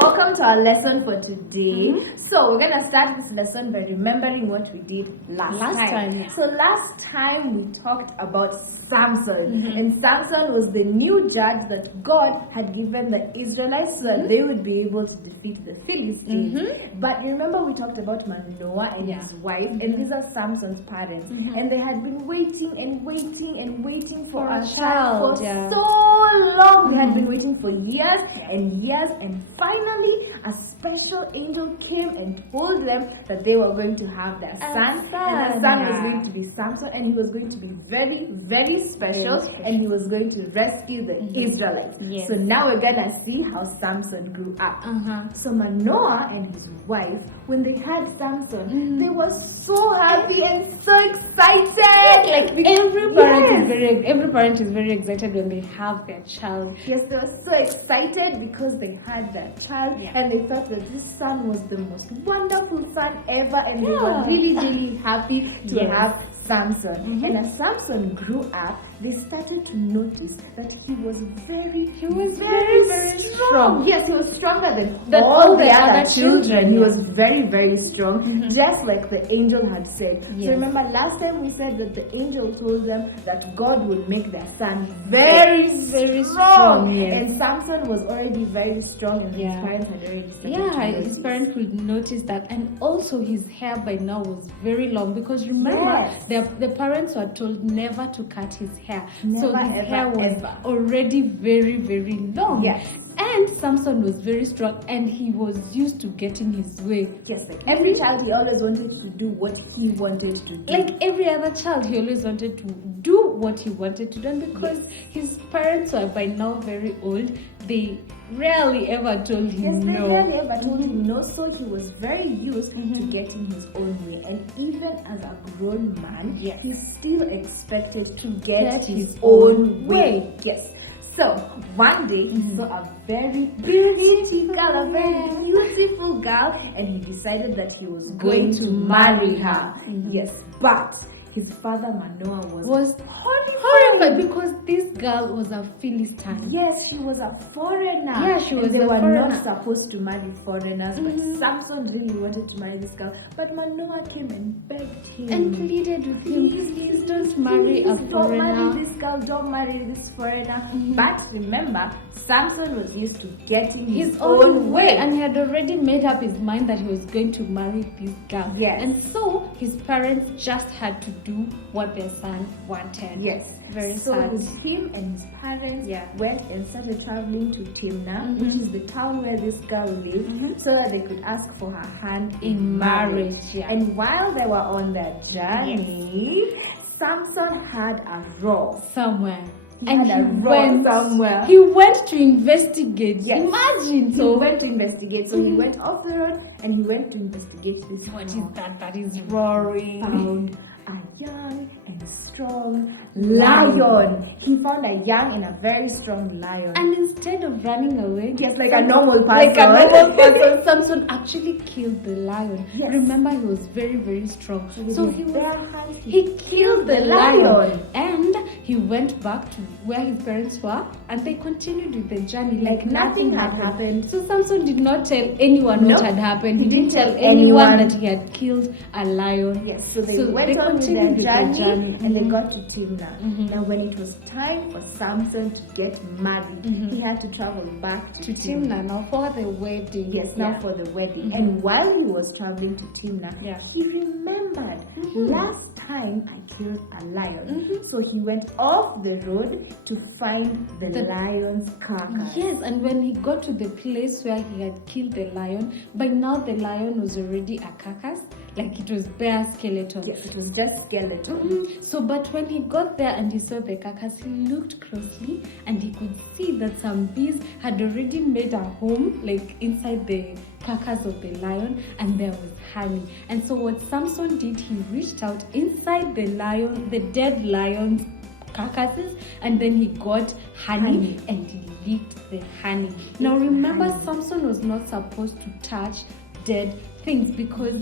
welcome to our lesson for today. So we're gonna start this lesson by remembering what we did last time. Yeah. So last time we talked about Samson, and Samson was the new judge that God had given the Israelites so that they would be able to defeat the Philistines. But remember we talked about Manoah and his wife, and these are Samson's parents, and they had been waiting and waiting and waiting for a child for so long. They had been waiting for years and years, and finally a special angel came and told them that they were going to have their son, and the son was going to be Samson, and he was going to be very, very special, and he was going to rescue the Israelites. So now we're gonna see how Samson grew up. So Manoah and his wife, when they had Samson, they were so happy and so excited. Like every parent is very excited when they have their child. Yes, they were so excited because they had their child, and they thought that this son was the most wonderful son ever, and they were really, really happy to have Samson. And as Samson grew up, they started to notice that he was very, very strong. Yes, he was stronger than all the other children. He was very, very strong, just like the angel had said. So remember last time we said that the angel told them that God would make their son very strong. And Samson was already very strong, and his parents had already started to notice. His parents would notice that, and also his hair by now was very long, because remember the parents were told never to cut his hair. So his hair was already very, very long. And Samson was very strong, and he was used to getting his way. Yes, like every child, he always wanted to do what he wanted to do. Like every other child, he always wanted to do what he wanted to do. And because his parents were by now very old, they rarely ever told him no. They rarely ever told him no, so he was very used to getting his own way. And even as a grown man, he still expected to get his own way. Yes. So one day he saw a very pretty girl, a very beautiful girl, and he decided that he was going to marry her. Yes, but his father Manoah was horrified because this girl was a Philistine. Yes, she was a foreigner. Yeah, she was. They were not supposed to marry foreigners, but Samson really wanted to marry this girl. But Manoah came and begged him and pleaded with him, please don't marry a foreigner. Don't marry this girl. Don't marry this foreigner. But remember, Samson was used to getting his own way, and he had already made up his mind that he was going to marry this girl. Yes, and so his parents just had to do what their son wanted. Yes. Very so sad. Him and his parents went and started traveling to Timnah, which is the town where this girl lived, so that they could ask for her hand in marriage. And while they were on their journey, Samson had a roll somewhere. He went to investigate. Imagine. So he went to investigate. So he went off the road and he went to investigate this. What is that? That is roaring. Found a young and strong lion. He found a young and a very strong lion. And instead of running away, like a normal person, Samson actually killed the lion. Remember, he was very, very strong. So he killed the lion, and he went back to where his parents were, and they continued with the journey like nothing had happened. So Samson did not tell anyone what had happened. He didn't tell anyone that he had killed a lion. Yes, so they went on with their journey, and they got to Timnah. Now when it was time for Samson to get married, he had to travel back to Timnah now for the wedding. Yes, now for the wedding. And while he was traveling to Timnah, he remembered, last time I killed a lion. So he went off the road to find the lion's carcass. Yes, and when he got to the place where he had killed the lion, by now the lion was already a carcass. Like it was bare skeleton. Yes, it was just skeleton. So, but when he got there and he saw the carcass, he looked closely and he could see that some bees had already made a home, like inside the carcass of the lion, and there was honey. And so what Samson did, he reached out inside the dead lion's carcasses, and then he got honey and he licked the honey. Now remember, Samson was not supposed to touch dead things, because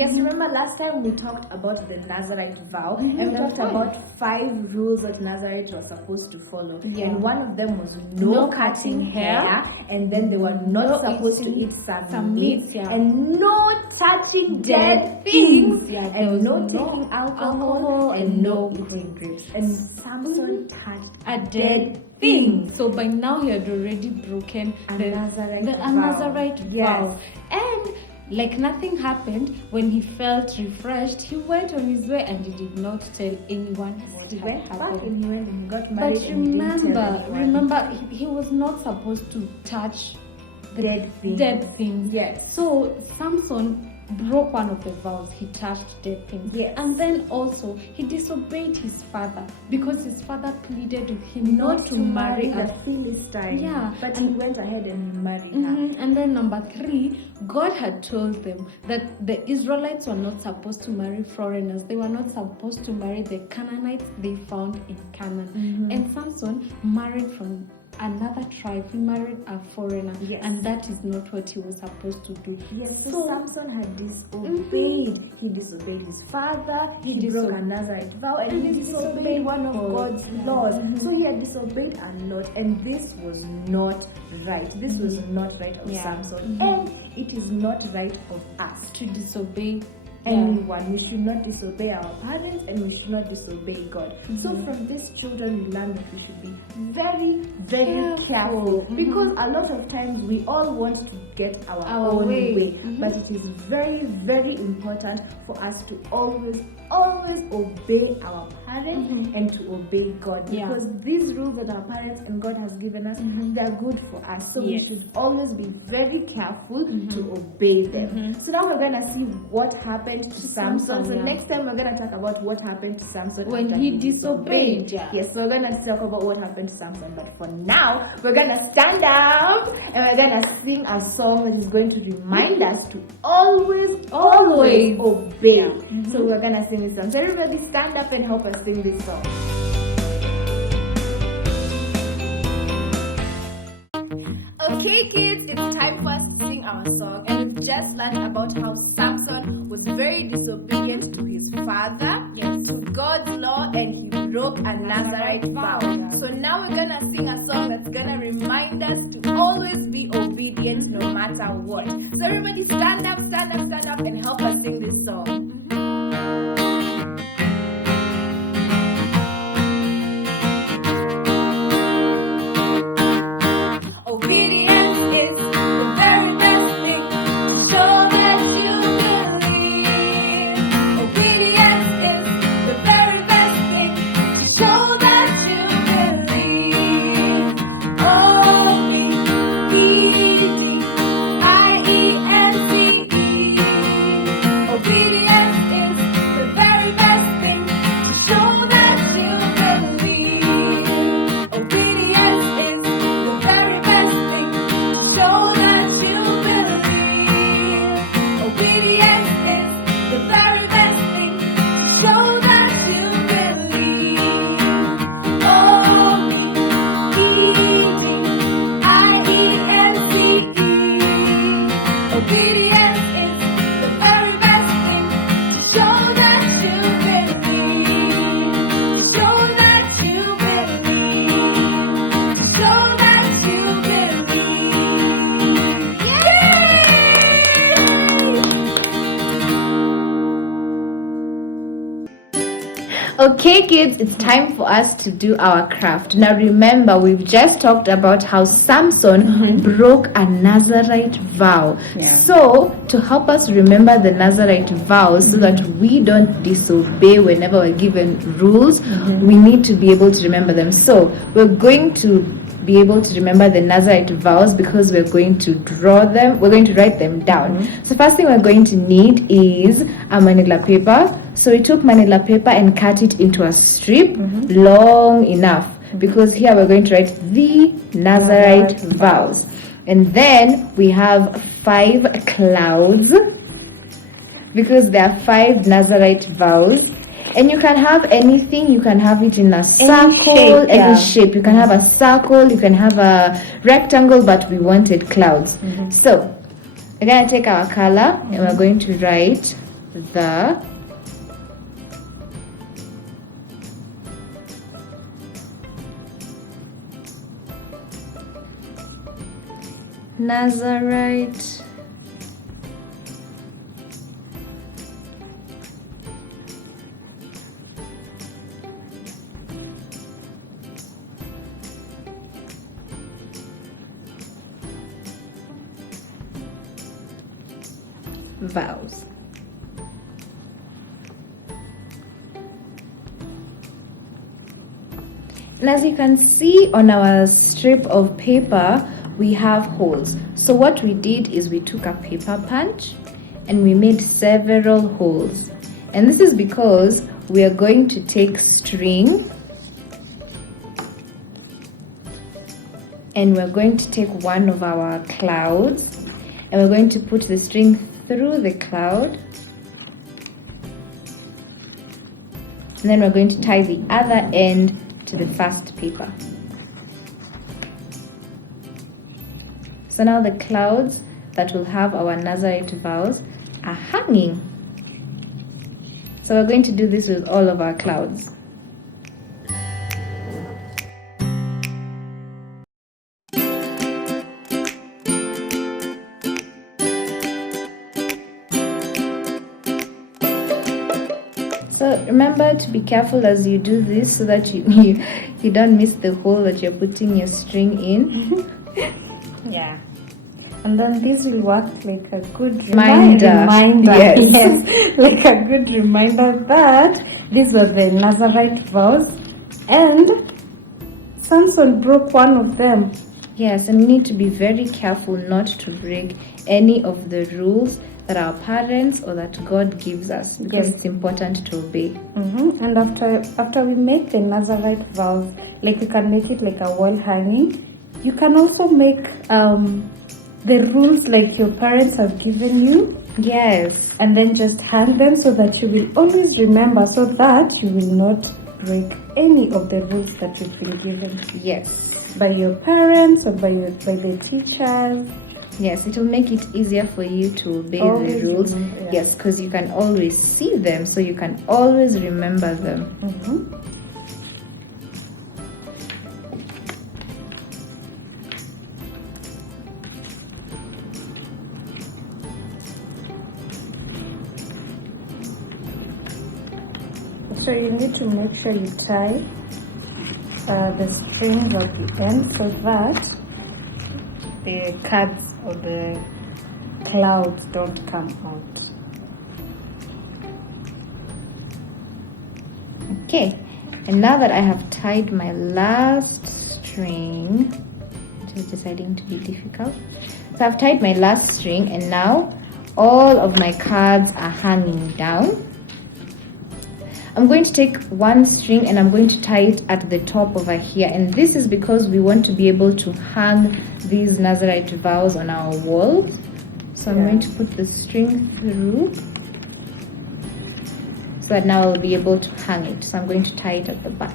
Yes, remember last time we talked about the Nazarite vow, and we talked about 5 rules that Nazarite was supposed to follow. And one of them was no cutting hair, and then they were not supposed to eat some meat, and no touching dead things, and no taking alcohol, and no eating grapes. And Samson touched a dead thing. So by now he had already broken the Nazarite vow. And like nothing happened, when he felt refreshed, he went on his way and he did not tell anyone what had happened. And he got married. But remember, he was not supposed to touch dead things. Yes. So Samson broke one of the vows. He touched dead things. Yes. And then also he disobeyed his father, because his father pleaded with him not to marry a Philistine. But he went ahead and married her. And then number 3, God had told them that the Israelites were not supposed to marry foreigners. They were not supposed to marry the Canaanites they found in Canaan. And Samson married from another tribe. He married a foreigner, and that is not what he was supposed to do. So Samson had disobeyed. He disobeyed his father. He broke a Nazarite vow, and he disobeyed one of God's laws. So he had disobeyed a lot, and this was not right. This was not right of Samson, and it is not right of us to disobey anyone. We should not disobey our parents, and we should not disobey God. So from these children we learn that we should be very, very careful, because a lot of times we all want to get our own way. But it is very, very important for us to always obey our parents and to obey God, because these rules that our parents and God has given us, they are good for us. So we should always be very careful to obey them. So now we're going to see what happened to Samson. So next time we're going to talk about what happened to Samson when he disobeyed. Yes, so we're going to talk about what happened to Samson. But for now, we're going to stand up and we're going to sing a song that is going to remind us to always obey. So we're going to sing this song. So everybody stand up and help us sing this song. Okay, kids, it's time for us to sing our song. And we've just learned about how Samson was very disobedient to his father, to God's law, and he broke a Nazarite vow. So now we're gonna sing a song that's gonna remind us to always be obedient no matter what. So everybody stand up, and help us sing this song. Okay, kids, it's time for us to do our craft. Now remember, we've just talked about how Samson broke a Nazarite vow. So to help us remember the Nazarite vows so that we don't disobey whenever we're given rules, we need to be able to remember them. So we're going to be able to remember the Nazarite vows because we're going to draw them, we're going to write them down. So first thing we're going to need is a manila paper. So we took manila paper and cut it into a strip long enough, because here we're going to write the Nazarite vows. And then we have 5 clouds, because there are 5 Nazarite vows. And you can have anything. You can have it in a circle, any shape. You can have a circle, you can have a rectangle, but we wanted clouds. So We're going to take our color and we're going to write the Nazarite vows. And as you can see on our strip of paper, we have holes. So what we did is we took a paper punch and we made several holes. And this is because we are going to take string and we're going to take one of our clouds and we're going to put the string through the cloud, and then we're going to tie the other end to the first paper. So now the clouds that will have our Nazarite vows are hanging. So we're going to do this with all of our clouds. So remember to be careful as you do this so that you don't miss the hole that you're putting your string in. Yeah. And then this will work like a good reminder. Yes. Like a good reminder that these were the Nazarite vows and Samson broke one of them. Yes, and we need to be very careful not to break any of the rules that our parents or that God gives us, because it's important to obey. And after we make the Nazarite vows, like you can make it like a wall hanging. You can also make the rules like your parents have given you. Yes. And then just hang them so that you will always remember, so that you will not break any of the rules that you've been given. Yes. By your parents or by the teachers. Yes, it will make it easier for you to obey the rules. Yes, because you can always see them, so you can always remember them. So you need to make sure you tie the strings at the end so that the cards or the clouds don't come out. Okay, and now that I have tied my last string, which is deciding to be difficult. So I've tied my last string and now all of my cards are hanging down. I'm going to take one string and I'm going to tie it at the top over here, and this is because we want to be able to hang these Nazarite vows on our walls. So I'm going to put the string through so that now I'll be able to hang it. So I'm going to tie it at the back.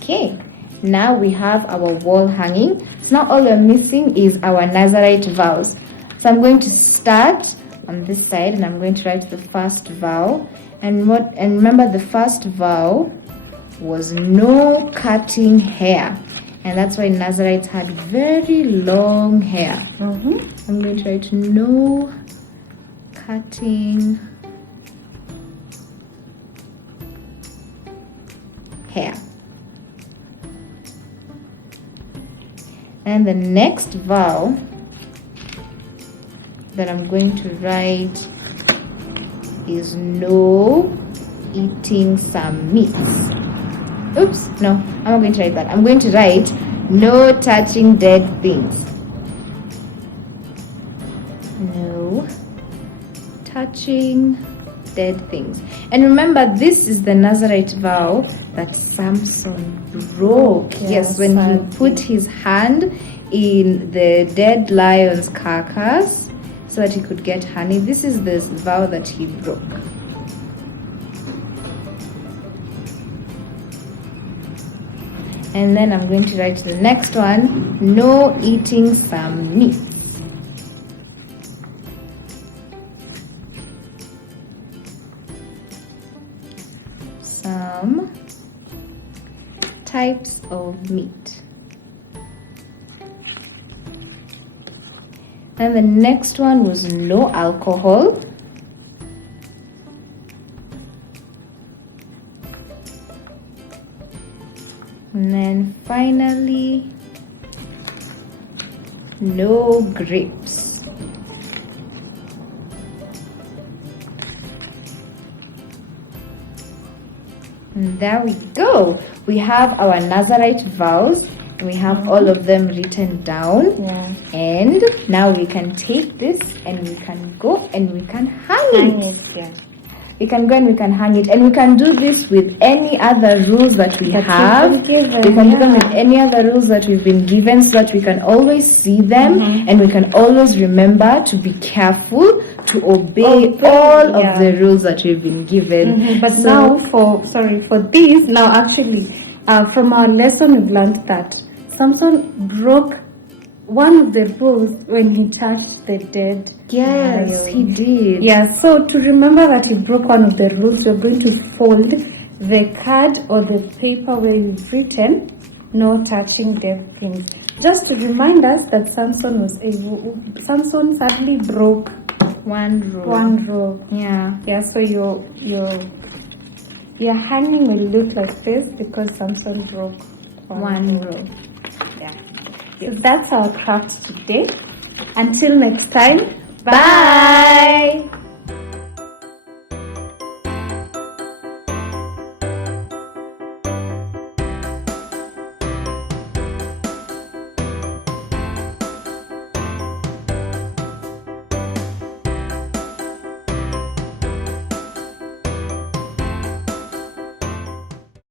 Okay, now we have our wall hanging. So now all we're missing is our Nazarite vows. So I'm going to start on this side and I'm going to write the first vow. And remember, the first vow was no cutting hair. And that's why Nazarites had very long hair. I'm going to write no cutting hair. And the next vow that I'm going to write is no eating some meats. Oops, no, I'm not going to write that. I'm going to write no touching dead things. No touching dead things. And remember, this is the Nazarite vow that Samson broke. Yes, when he put his hand in the dead lion's carcass, so that he could get honey. This is the vow that he broke. And then I'm going to write the next one, no eating some meats. Some types of meat. And the next one was no alcohol. And then finally, no grapes. And there we go. We have our Nazarite vows. We have all of them written down. Yeah. And now we can take this and we can go and we can hang it. Yeah. We can go and we can hang it, and we can do this with any other rules that we have. we've been given, We can do them with any other rules that we've been given, so that we can always see them, and we can always remember to be careful to obey all of the rules that we've been given. But now for this, now actually from our lesson we've learned that Samson broke one of the rules when he touched the dead Yes, lion. he did. Yeah, so to remember that he broke one of the rules, we're going to fold the card or the paper where we've written no touching dead things, just to remind us that Samson sadly broke One rule. one rule. Yeah. Yeah, so your hanging will look like this because Samson broke One rule. Yeah. So that's our craft today. Until next time, Bye.